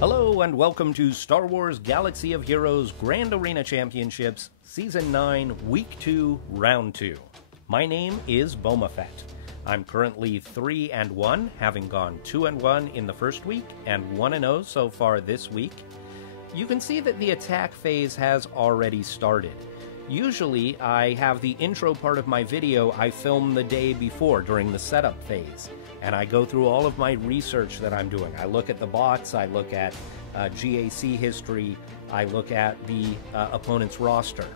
Hello and welcome to Star Wars Galaxy of Heroes Grand Arena Championships, Season 9, Week 2, Round 2. My name is Boma Fett. I'm currently 3-1, having gone 2-1 in the first week and 1-0 so far this week. You can see that the attack phase has already started. Usually, I have the intro part of my video I film the day before during the setup phase. And I go through all of my research that I'm doing. I look at the bots, I look at GAC history, I look at the opponent's roster.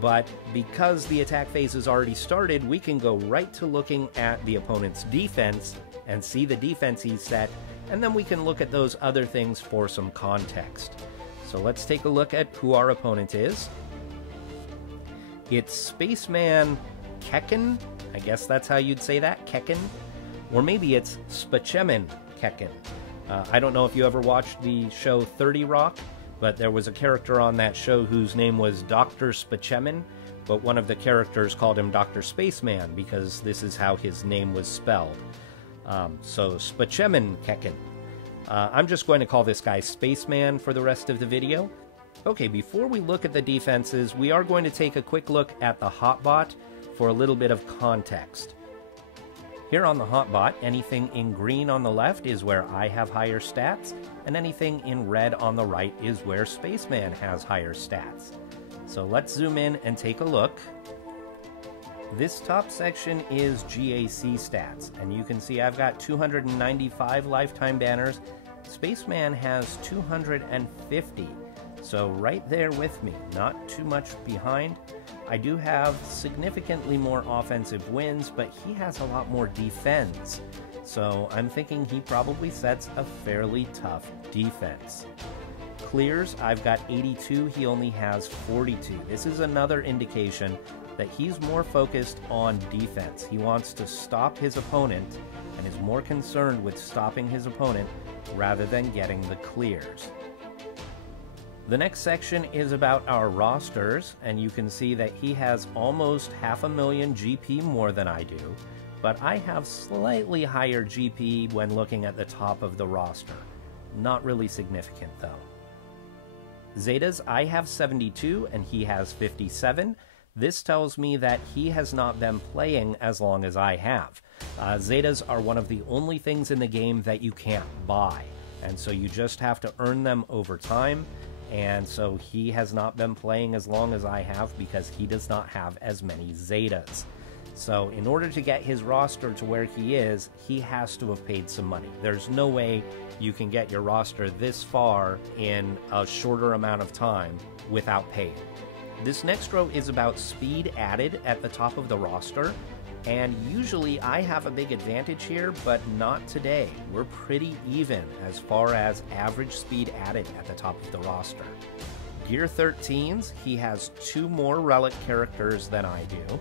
But because the attack phase has already started, we can go right to looking at the opponent's defense and see the defense he's set, and then we can look at those other things for some context. So let's take a look at who our opponent is. It's Spaceman Kekn, I guess that's how you'd say that, Kekn. Or maybe it's SWGOH Kekn. I don't know if you ever watched the show 30 Rock, but there was a character on that show whose name was Dr. SWGOH, but one of the characters called him Dr. Spaceman because this is how his name was spelled. So SWGOH Kekn. I'm just going to call this guy Spaceman for the rest of the video. Okay, before we look at the defenses, we are going to take a quick look at the hotbot for a little bit of context. Here on the hotbot, anything in green on the left is where I have higher stats, and anything in red on the right is where Spaceman has higher stats. So let's zoom in and take a look. This top section is GAC stats, and you can see I've got 295 lifetime banners. Spaceman has 250, so right there with me, not too much behind. I do have significantly more offensive wins, but he has a lot more defense. So I'm thinking he probably sets a fairly tough defense. Clears, I've got 82, he only has 42. This is another indication that he's more focused on defense. He wants to stop his opponent and is more concerned with stopping his opponent rather than getting the clears. The next section is about our rosters, and you can see that he has almost 500,000 GP more than I do, but I have slightly higher GP when looking at the top of the roster. Not really significant though. Zetas, I have 72 and he has 57. This tells me that he has not been playing as long as I have. Zetas are one of the only things in the game that you can't buy, and so you just have to earn them over time. And so he has not been playing as long as I have because he does not have as many Zetas. So in order to get his roster to where he is, he has to have paid some money. There's no way you can get your roster this far in a shorter amount of time without paying. This next row is about speed added at the top of the roster. And usually I have a big advantage here, but not today. We're pretty even as far as average speed added at the top of the roster. Gear 13s, he has 2 more relic characters than I do.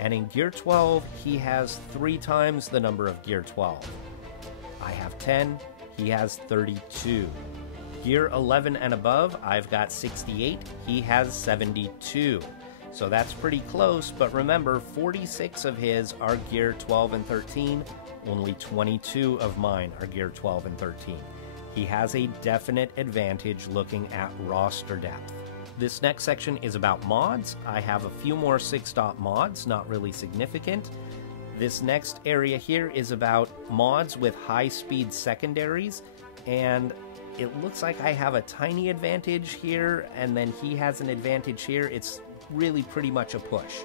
And in Gear 12, he has 3 times the number of Gear 12. I have 10, he has 32. Gear 11 and above, I've got 68, he has 72. So that's pretty close, but remember, 46 of his are Gear 12 and 13, only 22 of mine are Gear 12 and 13. He has a definite advantage looking at roster depth. This next section is about mods. I have a few more 6-dot mods, not really significant. This next area here is about mods with high-speed secondaries, and it looks like I have a tiny advantage here, and then he has an advantage here. It's really pretty much a push.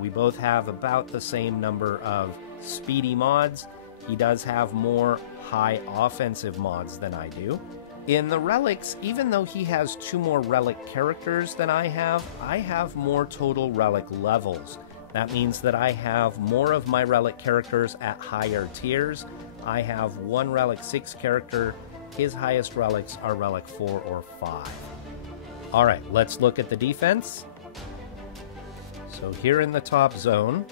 We both have about the same number of speedy mods. He does have more high offensive mods than I do. In the relics, even though he has 2 more relic characters than I have more total relic levels. That means that I have more of my relic characters at higher tiers. I have 1 relic 6 character. His highest relics are relic 4 or 5. Alright, let's look at the defense. So here in the top zone,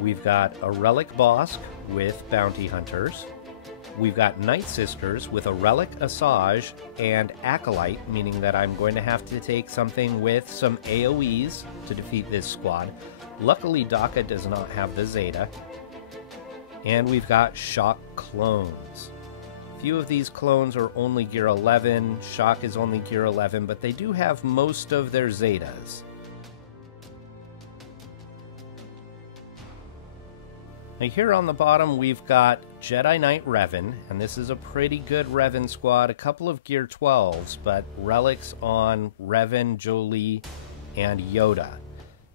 we've got a Relic Bosk with Bounty Hunters. We've got Night Sisters with a Relic Asajj and Acolyte, meaning that I'm going to have to take something with some AoEs to defeat this squad. Luckily, Daka does not have the Zeta. And we've got Shock Clones. few of these clones are only gear 11, Shock is only gear 11, but they do have most of their Zetas. Now here on the bottom we've got Jedi Knight Revan, and this is a pretty good Revan squad, a couple of gear 12s, but relics on Revan, Jolee, and Yoda.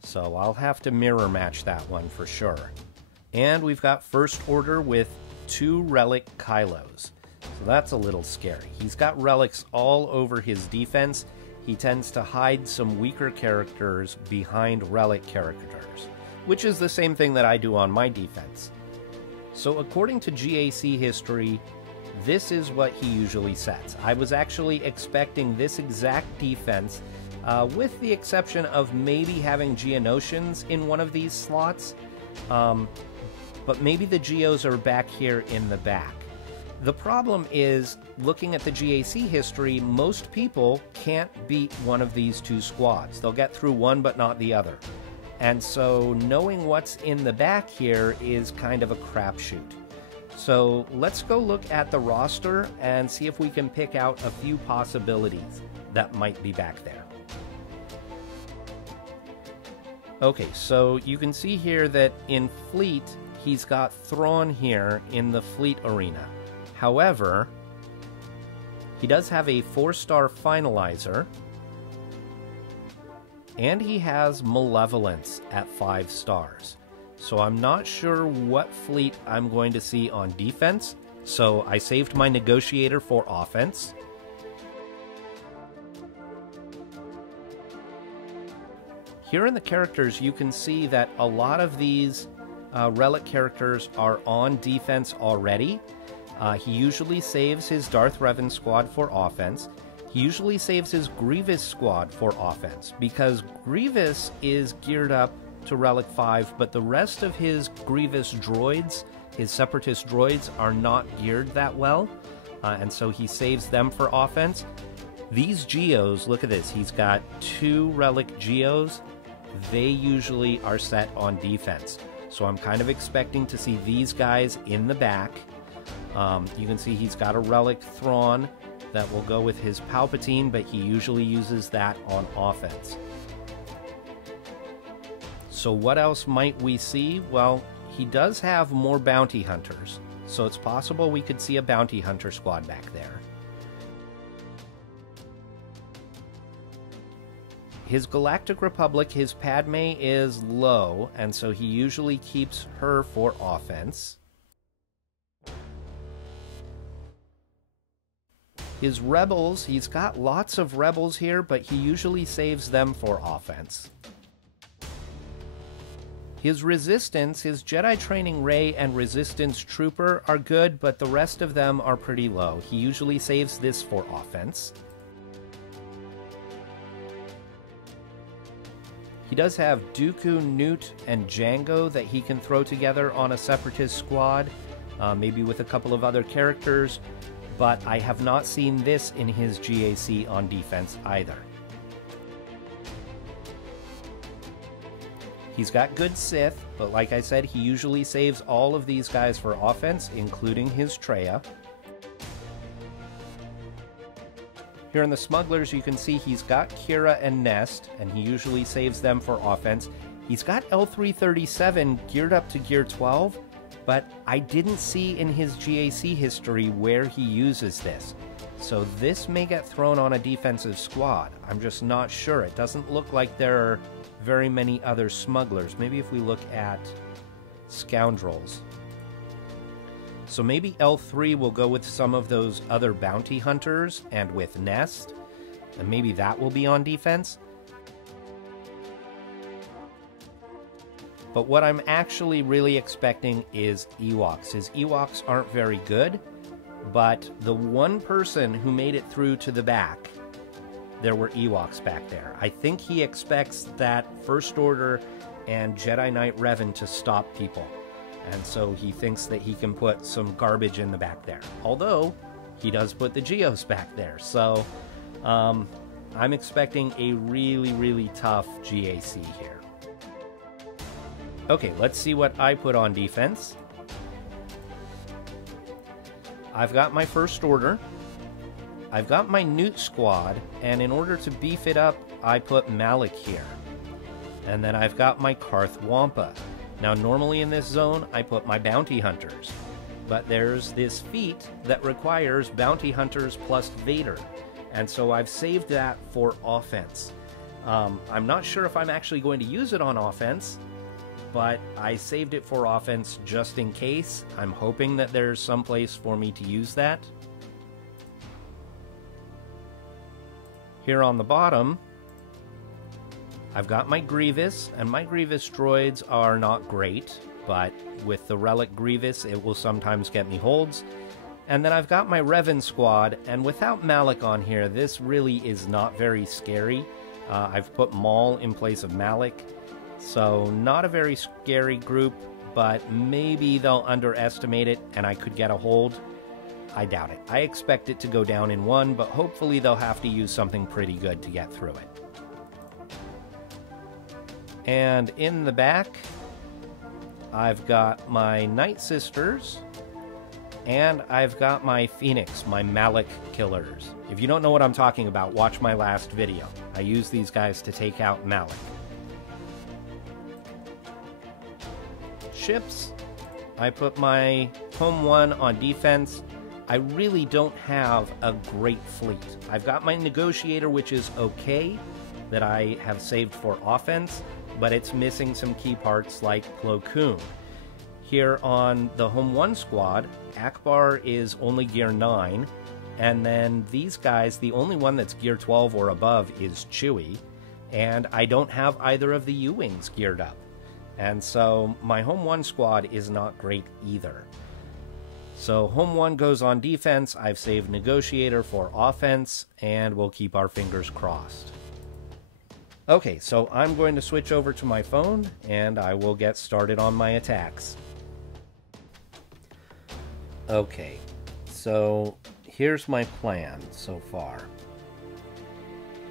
So I'll have to mirror match that one for sure. And we've got First Order with 2 relic Kylos. So that's a little scary. He's got relics all over his defense. He tends to hide some weaker characters behind relic characters, which is the same thing that I do on my defense. So according to GAC history, this is what he usually sets. I was actually expecting this exact defense, with the exception of maybe having Geonosians in one of these slots, but maybe the Geos are back here in the back. The problem is, looking at the GAC history, most people can't beat one of these 2 squads. They'll get through one but not the other. And so knowing what's in the back here is kind of a crapshoot. So let's go look at the roster and see if we can pick out a few possibilities that might be back there. Okay, so you can see here that in Fleet, he's got Thrawn here in the Fleet arena. However, he does have a 4-star finalizer, and he has Malevolence at 5 stars. So I'm not sure what fleet I'm going to see on defense, so I saved my Negotiator for offense. Here in the characters, you can see that a lot of these relic characters are on defense already. He usually saves his Darth Revan squad for offense. He usually saves his Grievous squad for offense, because Grievous is geared up to Relic 5, but the rest of his Grievous droids, his Separatist droids, are not geared that well, and so he saves them for offense. These Geos, look at this, he's got 2 Relic Geos. They usually are set on defense, so I'm kind of expecting to see these guys in the back. You can see he's got a Relic Thrawn that will go with his Palpatine, but he usually uses that on offense. So what else might we see? Well, he does have more bounty hunters, so it's possible we could see a bounty hunter squad back there. His Galactic Republic, his Padme is low, and so he usually keeps her for offense. His Rebels, he's got lots of Rebels here, but he usually saves them for offense. His Resistance, his Jedi Training Rey and Resistance Trooper are good, but the rest of them are pretty low. He usually saves this for offense. He does have Dooku, Newt, and Jango that he can throw together on a Separatist squad, maybe with a couple of other characters, but I have not seen this in his GAC on defense either. He's got good Sith, but like I said, he usually saves all of these guys for offense, including his Traya. Here in the Smugglers, you can see he's got Kira and Nest, and he usually saves them for offense. He's got L337 geared up to gear 12, but I didn't see in his GAC history where he uses this. So this may get thrown on a defensive squad. I'm just not sure. It doesn't look like there are very many other Smugglers. Maybe if we look at Scoundrels. So maybe L3 will go with some of those other bounty hunters and with Nest, and maybe that will be on defense. But what I'm actually really expecting is Ewoks. His Ewoks aren't very good, but the one person who made it through to the back, there were Ewoks back there. I think he expects that First Order and Jedi Knight Revan to stop people. And so he thinks that he can put some garbage in the back there. Although, he does put the Geos back there. So, I'm expecting a really, really tough GAC here. Okay, let's see what I put on defense. I've got my First Order, I've got my Newt Squad, and in order to beef it up, I put Malik here. And then I've got my Karth Wampa. Now normally in this zone, I put my Bounty Hunters, but there's this feat that requires Bounty Hunters plus Vader, and so I've saved that for offense. I'm not sure if I'm actually going to use it on offense, but I saved it for offense just in case. I'm hoping that there's some place for me to use that. Here on the bottom, I've got my Grievous, and my Grievous droids are not great, but with the Relic Grievous, it will sometimes get me holds. And then I've got my Revan squad, and without Malik on here, this really is not very scary. I've put Maul in place of Malik, so not a very scary group, but maybe they'll underestimate it and I could get a hold. I doubt it. I expect it to go down in one, but hopefully they'll have to use something pretty good to get through it. And in the back, I've got my Night Sisters, and I've got my Phoenix, my Malik killers. If you don't know what I'm talking about, watch my last video. I use these guys to take out Malik. Ships, I put my Home 1 on defense. I really don't have a great fleet. I've got my Negotiator, which is okay, that I have saved for offense, but it's missing some key parts like Plo Koon. Here on the Home 1 squad, Akbar is only gear 9, and then these guys, the only one that's gear 12 or above is Chewie, and I don't have either of the U-Wings geared up. And so my Home 1 squad is not great either. So Home 1 goes on defense, I've saved Negotiator for offense, and we'll keep our fingers crossed. Okay, so I'm going to switch over to my phone, and I will get started on my attacks. Okay, so here's my plan so far.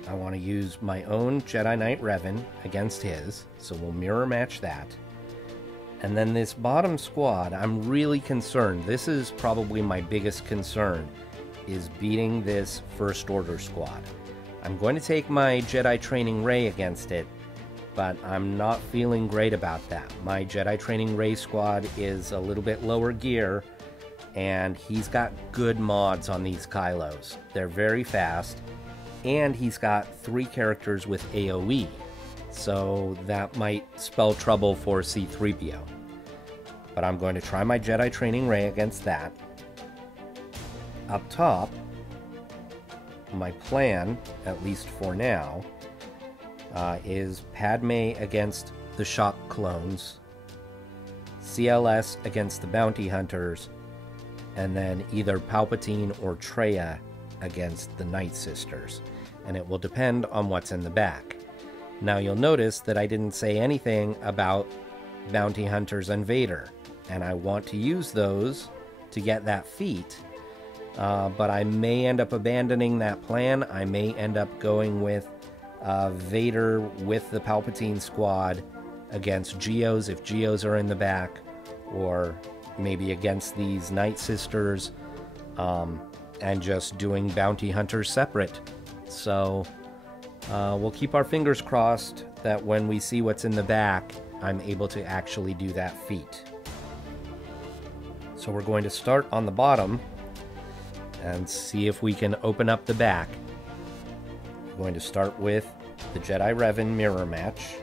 I want to use my own Jedi Knight Revan against his, so we'll mirror match that. And then this bottom squad, I'm really concerned. This is probably my biggest concern, is beating this First Order squad. I'm going to take my Jedi Training Rey against it, but I'm not feeling great about that. My Jedi Training Rey squad is a little bit lower gear, and he's got good mods on these Kylos. They're very fast, and he's got 3 characters with AoE, so that might spell trouble for C-3PO. But I'm going to try my Jedi Training Rey against that. Up top, my plan, at least for now, is Padme against the Shock Clones, CLS against the Bounty Hunters, and then either Palpatine or Traya against the Night Sisters. And it will depend on what's in the back. Now you'll notice that I didn't say anything about Bounty Hunters and Vader, and I want to use those to get that feat. But I may end up abandoning that plan. I may end up going with Vader with the Palpatine squad against Geos if Geos are in the back, or maybe against these Night Sisters, and just doing Bounty Hunters separate. So we'll keep our fingers crossed that when we see what's in the back, I'm able to actually do that feat. So we're going to start on the bottom and see if we can open up the back. We're going to start with the Jedi Revan mirror match.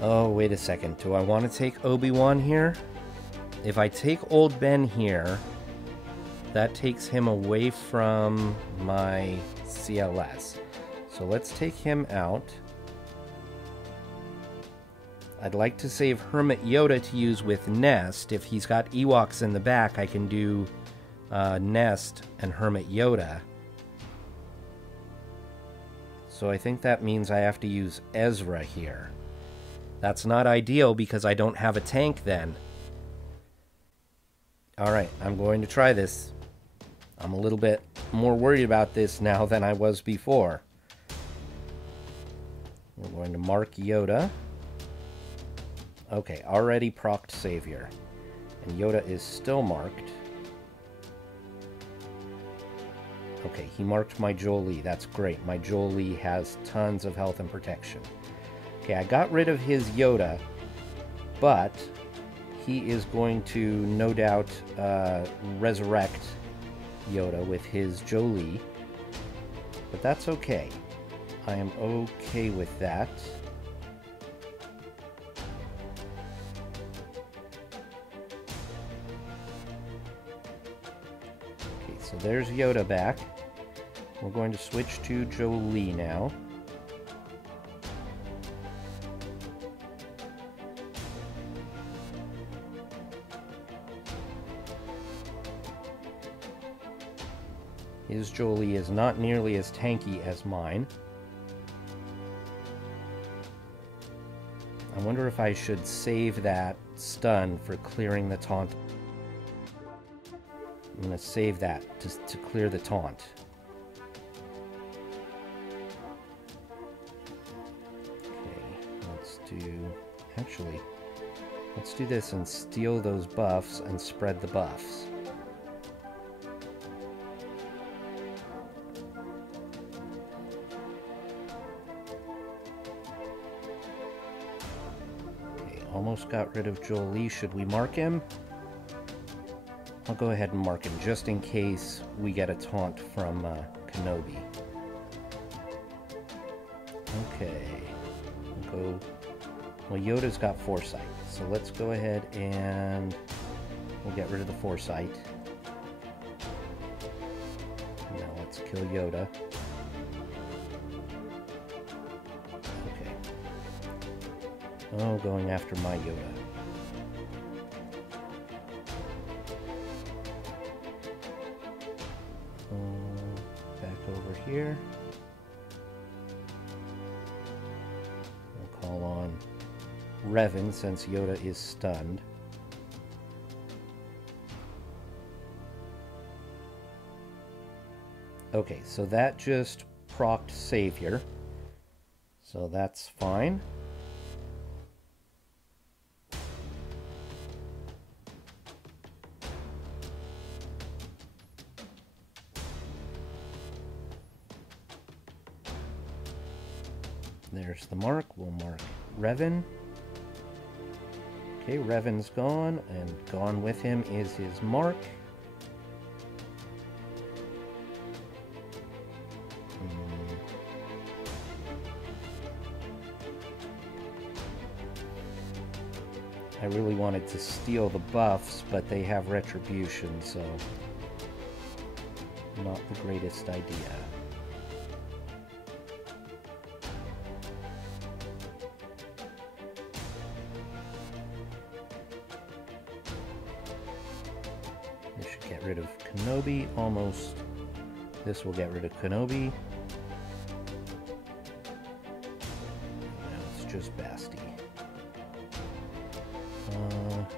Oh, wait a second. Do I want to take Obi-Wan here? If I take Old Ben here, that takes him away from my CLS. So let's take him out. I'd like to save Hermit Yoda to use with Nest. If he's got Ewoks in the back, I can do Nest and Hermit Yoda. So I think that means I have to use Ezra here. That's not ideal because I don't have a tank then. Alright, I'm going to try this. I'm a little bit more worried about this now than I was before. We're going to mark Yoda. Okay, already procced Savior. And Yoda is still marked. Okay, he marked my Jolie. That's great. My Jolie has tons of health and protection. Okay, I got rid of his Yoda, but he is going to no doubt resurrect Yoda with his Jolie. But that's okay. I am okay with that. Okay, so there's Yoda back. We're going to switch to Jolie now. His Jolie is not nearly as tanky as mine. I wonder if I should save that stun for clearing the taunt. I'm going to save that to clear the taunt. Actually, let's do this and steal those buffs and spread the buffs. Okay, almost got rid of Jolie. Should we mark him? I'll go ahead and mark him just in case we get a taunt from Kenobi. Okay, we'll go. Well, Yoda's got foresight, so let's go ahead and we'll get rid of the foresight. Now let's kill Yoda. Okay. Oh, going after my Yoda. Back over here. We'll call on Revan, since Yoda is stunned. Okay, so that just procced Savior. So that's fine. There's the mark. We'll mark Revan. Okay, Revan's gone, and gone with him is his mark. I really wanted to steal the buffs, but they have retribution, so not the greatest idea. Get rid of Kenobi, almost. This will get rid of Kenobi. Now it's just Basti.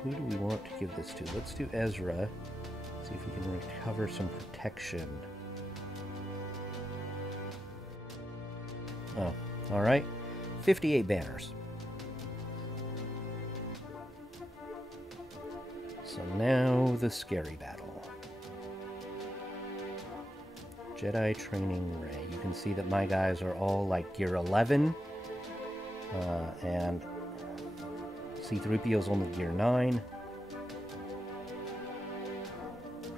Who do we want to give this to? Let's do Ezra. See if we can recover some protection. Oh, alright. 58 banners. So now the scary battle. Jedi Training Ray. You can see that my guys are all like gear 11. And C-3PO's only gear 9.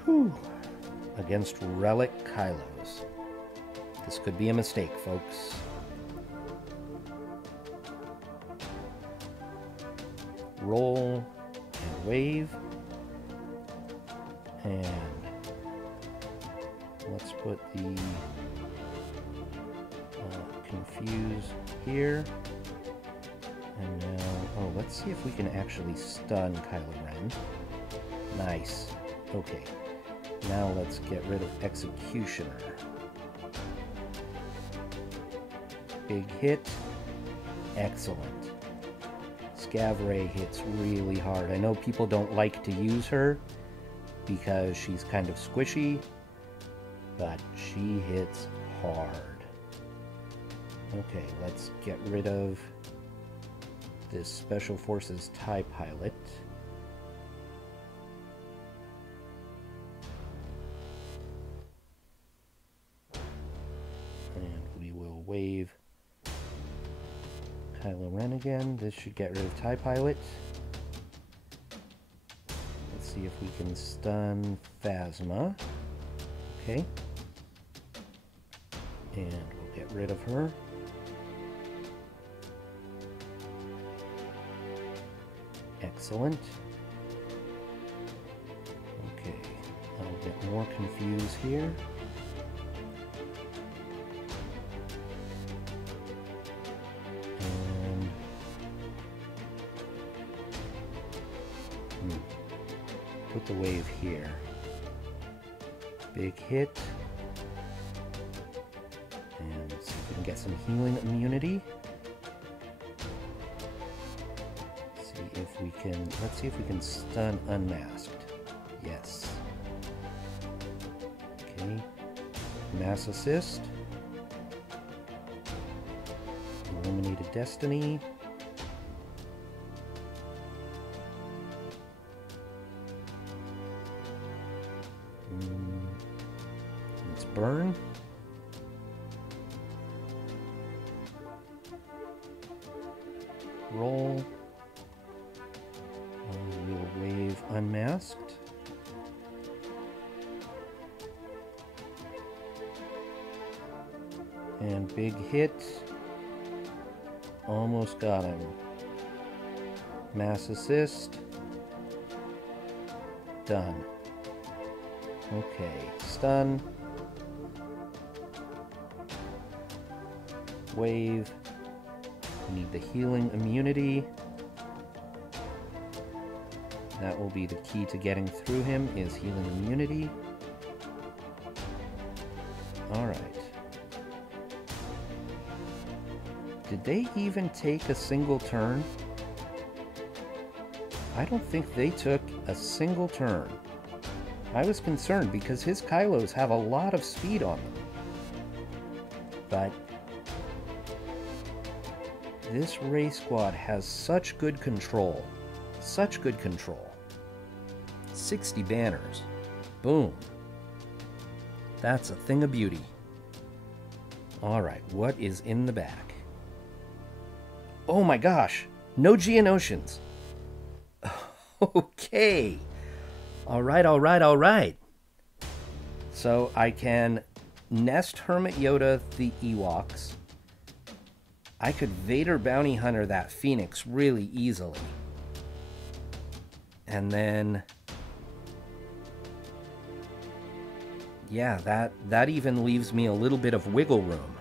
Whew. Against Relic Kylos. This could be a mistake, folks. Roll and wave. And let's put the confuse here. And now, oh, let's see if we can actually stun Kylo Ren. Nice. Okay. Now let's get rid of Executioner. Big hit. Excellent. Scav Ray hits really hard. I know people don't like to use her because she's kind of squishy, but she hits hard. Okay, let's get rid of this Special Forces TIE pilot. wave Kylo Ren again. This should get rid of TIE Pilot. Let's see if we can stun Phasma. Okay. And we'll get rid of her. Excellent. Okay, I'll get more confused here. And put the wave here. Big hit. And see if we can get some healing immunity. Let's see if we can stun unmasked. Yes. Okay. Mass assist. Eliminated Destiny. Let's burn. Roll. We'll wave unmasked. And big hit. Almost got him. Mass assist. Done. Okay, stun. Wave. We need the healing immunity. That will be the key to getting through him, is healing immunity. Alright. Did they even take a single turn? I don't think they took a single turn. I was concerned because his Kylos have a lot of speed on them. But this Ray Squad has such good control. Such good control. 60 banners. Boom. That's a thing of beauty. Alright, what is in the back? Oh my gosh! No Geonosians! Okay! Alright, alright, alright! So I can nest Hermit Yoda the Ewoks. I could Vader Bounty Hunter that Phoenix really easily. And then... yeah, that even leaves me a little bit of wiggle room.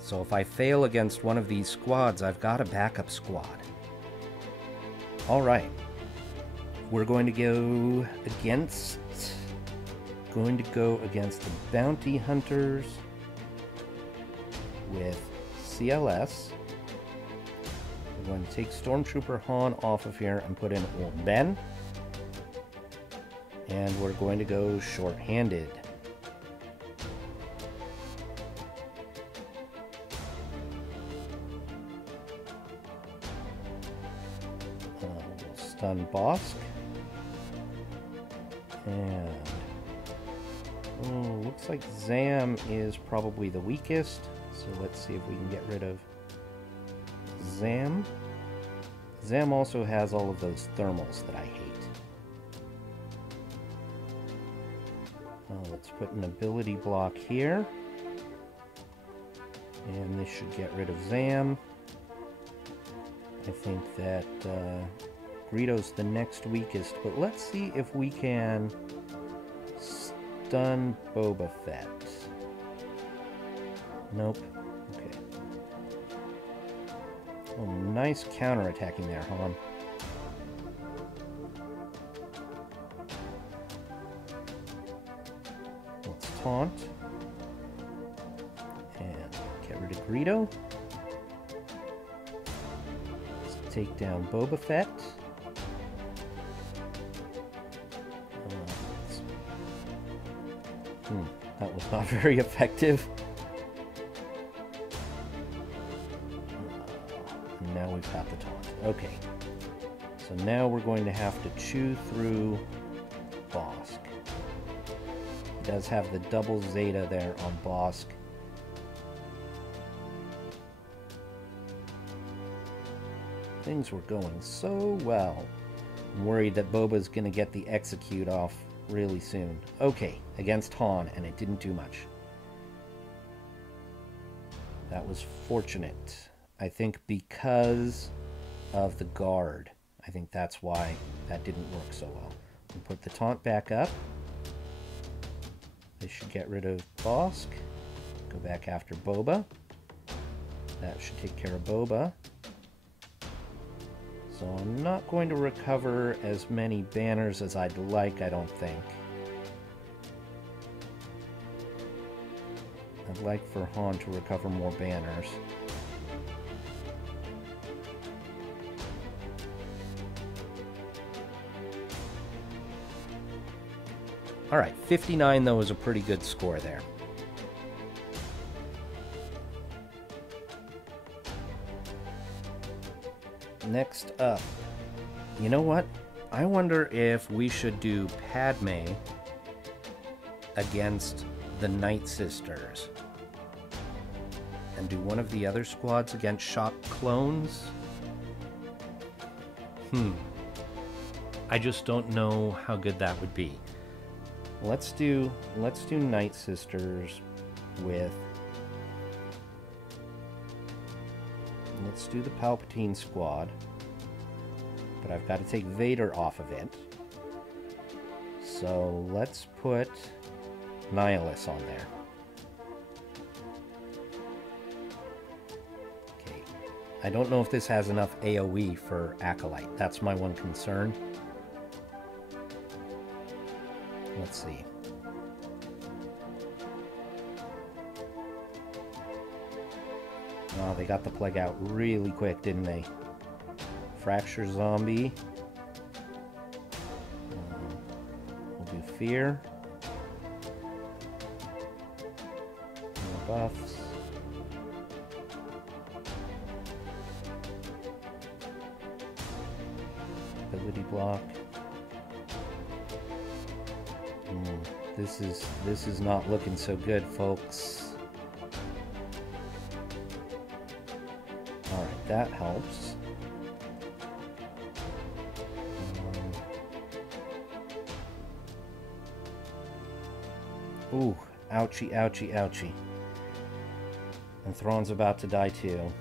So if I fail against one of these squads, I've got a backup squad. Alright. We're going to go against the Bounty Hunters with CLS. We're going to take Stormtrooper Han off of here and put in Old Ben. And we're going to go short-handed. We'll stun Bosk. And looks like Zam is probably the weakest. So let's see if we can get rid of Zam. Zam also has all of those thermals that I hate. Let's put an ability block here. And this should get rid of Zam. I think that Greedo's the next weakest, but let's see if we can stun Boba Fett. Nope. Okay. Oh, nice counterattacking there, Han. Let's taunt. And get rid of Greedo. Let's take down Boba Fett. That was not very effective. Now we've got the taunt. Okay. So now we're going to have to chew through Bosk. He does have the double Zeta there on Bosk. Things were going so well. I'm worried that Boba's going to get the execute off really soon. Okay, against Han, and it didn't do much. That was fortunate. I think because of the guard. I think that's why that didn't work so well. We'll put the taunt back up. This should get rid of Bosk. Go back after Boba. That should take care of Boba. So I'm not going to recover as many banners as I'd like, I don't think. I'd like for Han to recover more banners. Alright, 59 though is a pretty good score there. Next up, you know what? I wonder if we should do Padme against the Night Sisters. And do one of the other squads against Shock Clones? I just don't know how good that would be. Let's do Night Sisters with... Let's do the Palpatine squad. But I've got to take Vader off of it. So let's put Nihilus on there. Okay. I don't know if this has enough AoE for Acolyte. That's my one concern. Let's see. Oh, they got the plague out really quick, didn't they? Fracture Zombie. We'll do Fear. More buffs. Ability block. This is not looking so good, folks. Alright, that helps. Ooh, ouchie, ouchie, ouchie. And Thrawn's about to die too.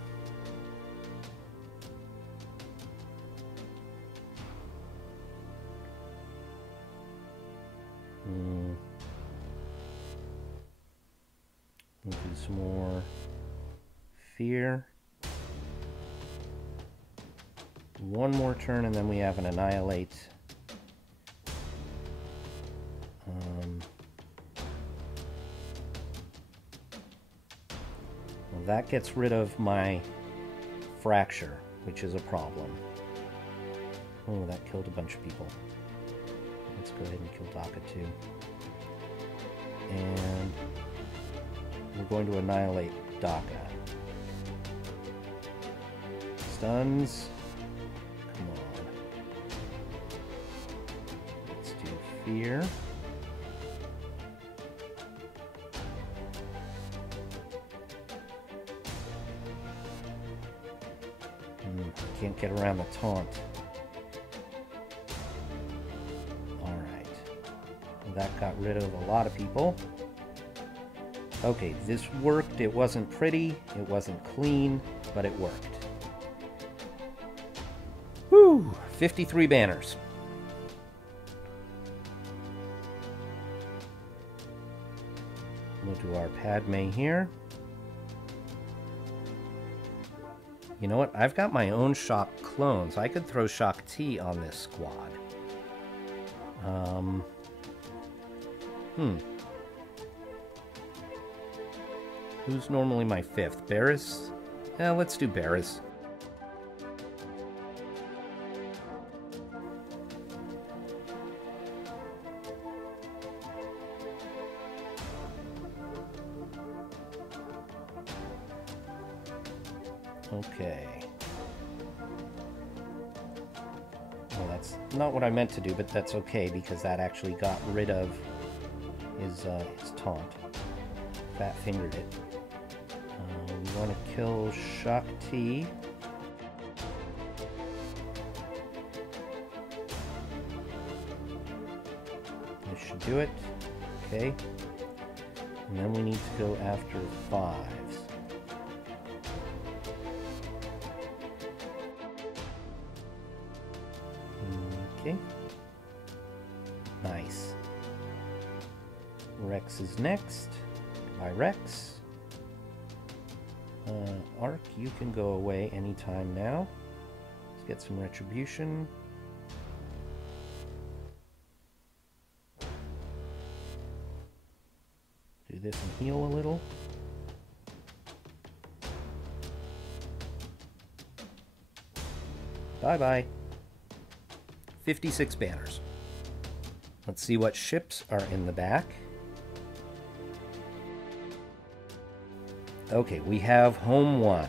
We'll do some more Fear. One more turn and then we have an Annihilate. Well, that gets rid of my Fracture, which is a problem. Oh, that killed a bunch of people. Let's go ahead and kill Daka too. And we're going to annihilate Daka. Stuns. Come on. Let's do Fear. Can't get around the taunt. Alright. That got rid of a lot of people. Okay, this worked. It wasn't pretty, it wasn't clean, but it worked. Woo! 53 banners. We'll do our Padme here. You know what? I've got my own Shock clones. I could throw Shock T on this squad. Who's normally my fifth? Barriss? Yeah, let's do Barriss. Okay. Well, that's not what I meant to do, but that's okay because that actually got rid of his taunt. Fat fingered it. We want to kill Shock T. This should do it. Okay. And then we need to go after 5s. Okay. Nice. Rex is next. By Rex. Arc, you can go away anytime now. Let's get some retribution. Do this and heal a little. Bye-bye. 56 banners. Let's see what ships are in the back. Okay, we have Home 1.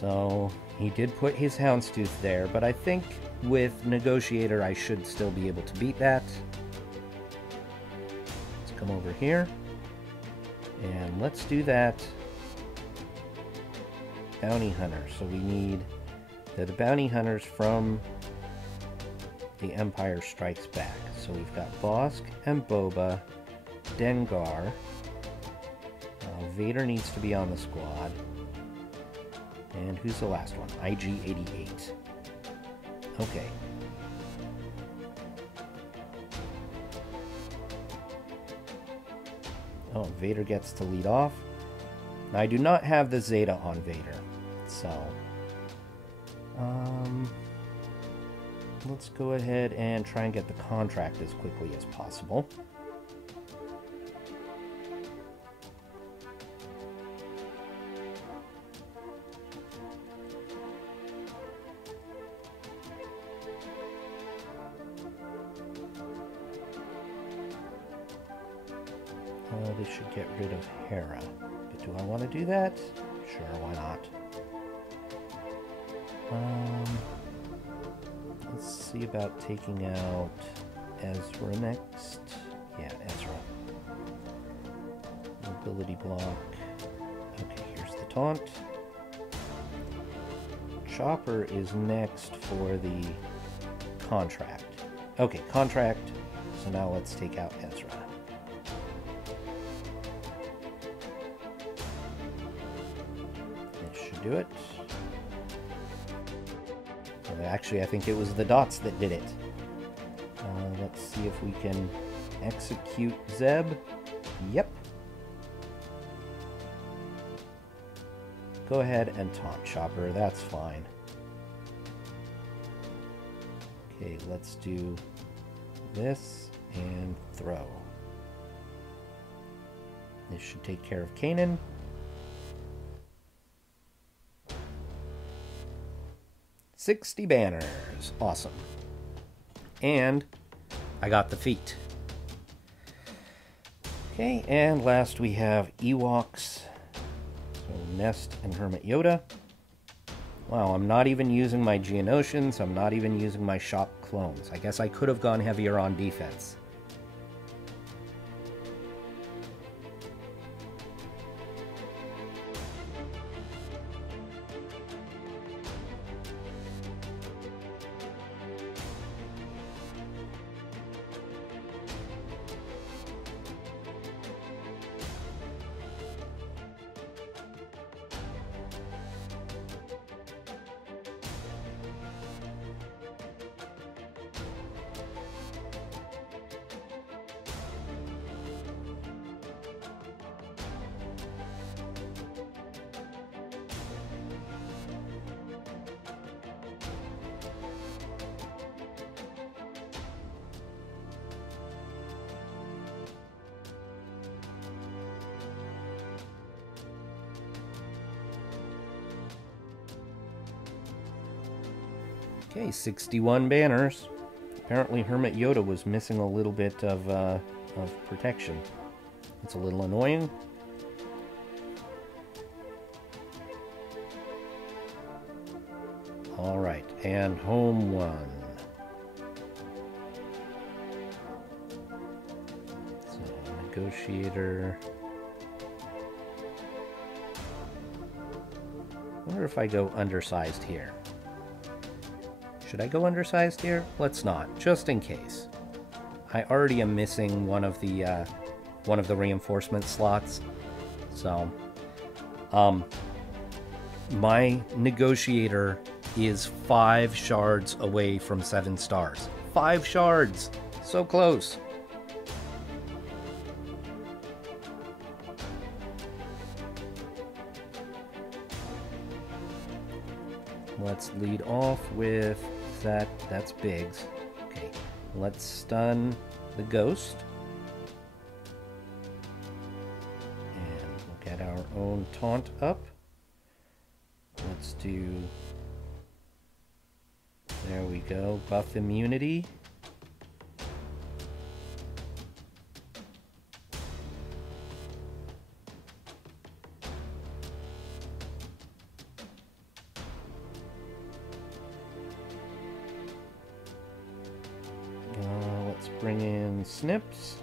So, he did put his Houndstooth there, but I think with Negotiator I should still be able to beat that. Let's come over here. And let's do that Bounty Hunter. So we need the Bounty Hunters from The Empire Strikes Back. So we've got Bosk and Boba, Dengar. Vader needs to be on the squad. And who's the last one? IG-88. Okay. Oh, Vader gets to lead off. Now, I do not have the Zeta on Vader, so let's go ahead and try and get the contract as quickly as possible. This should get rid of Hera. But do I want to do that? Sure, why not? Let's see about taking out Ezra next. Yeah, Ezra. Mobility block. Okay, here's the taunt. Chopper is next for the contract. Okay, contract. So now let's take out Ezra. Do it. Actually, I think it was the dots that did it. Let's see if we can execute Zeb. Yep. Go ahead and taunt Chopper. That's fine. Okay, let's do this and throw. This should take care of Kanan. 60 banners. Awesome. And I got the feat. Okay, and last we have Ewoks. So Nest and Hermit Yoda. Wow, I'm not even using my Geonosians. I'm not even using my shop clones. I guess I could have gone heavier on defense. Okay, 61 banners. Apparently Hermit Yoda was missing a little bit of protection. It's a little annoying. Alright, and home 1. So, Negotiator. I wonder if I go undersized here. Should I go undersized here? Let's not, just in case. I already am missing one of the reinforcement slots. So, my negotiator is 5 shards away from 7 stars. 5 shards! So close! Let's lead off with that's Biggs. Okay, let's stun the ghost. And we'll get our own taunt up. Let's do... There we go, buff immunity. Let's bring in Snips.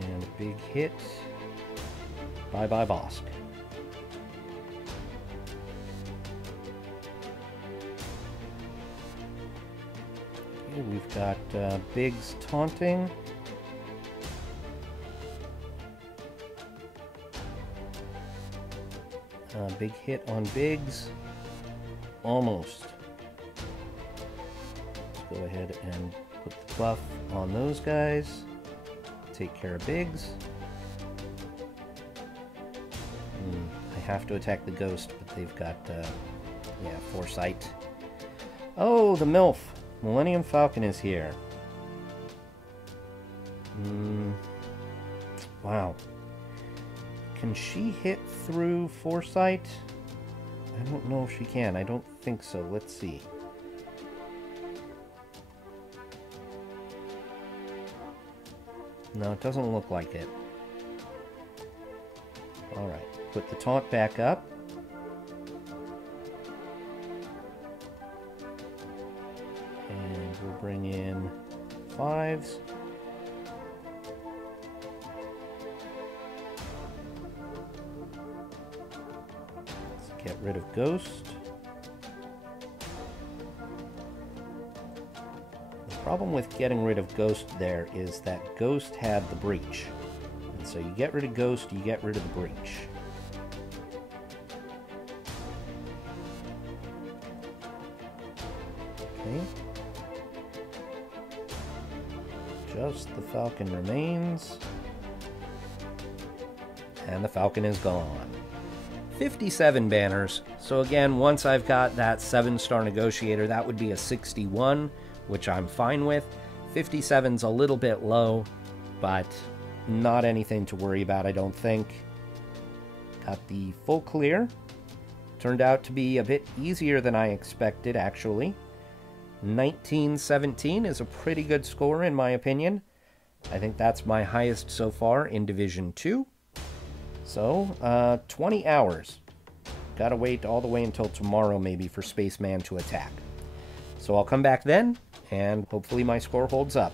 And a big hit. Bye-bye, Vosk. Okay, we've got Biggs taunting. Big hit on Biggs. Almost. Go ahead and put the buff on those guys. Take care of Biggs. I have to attack the ghost, but they've got, yeah, foresight. Oh, the MILF! Millennium Falcon is here. Wow. Can she hit through foresight? I don't know if she can. I don't think so. Let's see. No, it doesn't look like it. Alright, put the taunt back up. And we'll bring in 5s. Let's get rid of Ghost. The problem with getting rid of Ghost there is that Ghost had the breach. And so you get rid of Ghost, you get rid of the breach. Okay. Just the Falcon remains. And the Falcon is gone. 57 banners. So again, once I've got that 7-star negotiator, that would be a 61. Which I'm fine with. 57's a little bit low, but not anything to worry about, I don't think. Got the full clear. Turned out to be a bit easier than I expected, actually. 1917 is a pretty good score, in my opinion. I think that's my highest so far in Division 2. So, 20 hours. Gotta wait all the way until tomorrow, maybe, for Spaceman to attack. So I'll come back then, and hopefully my score holds up.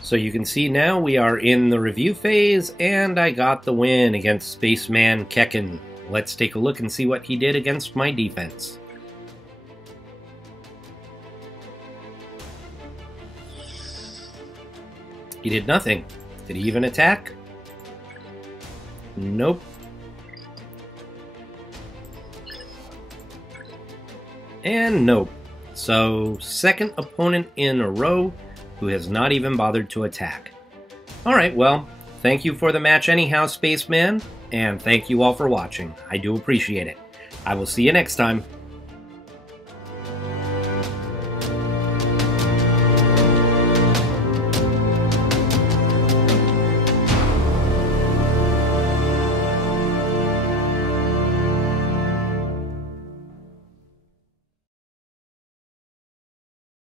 So you can see now we are in the review phase, and I got the win against Spaceman Kekn. Let's take a look and see what he did against my defense. He did nothing. Did he even attack? Nope. And nope. So, second opponent in a row who has not even bothered to attack. Alright, well, thank you for the match anyhow, Spaceman, and thank you all for watching. I do appreciate it. I will see you next time.